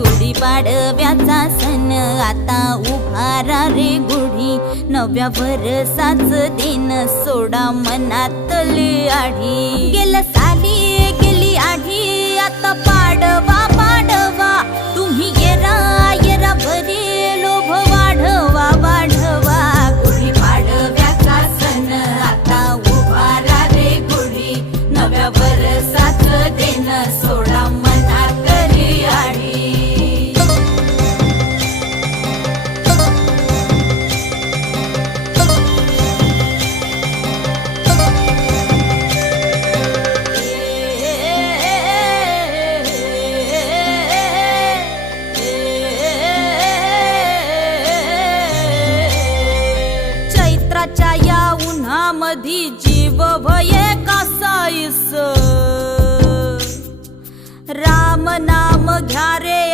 गुढीपाडव्याचा सण आता उभारा रे गुढी, नव्या वर्षाच दिन सोडा मनातली आढी। गेलं साली गेली आढी, आता पाडवा पाडवा, तुम्ही येरा येरा बरे लोभ वाढवा वाढवा। गुढीपाडव्याचा सण आता उभारा रे गुढी, नव्या वर्षाच दिन सोडा मनातली आढी। चैत्राच्या या उन्हामधी जीव भये कासाईस, राम नाम घ्या रे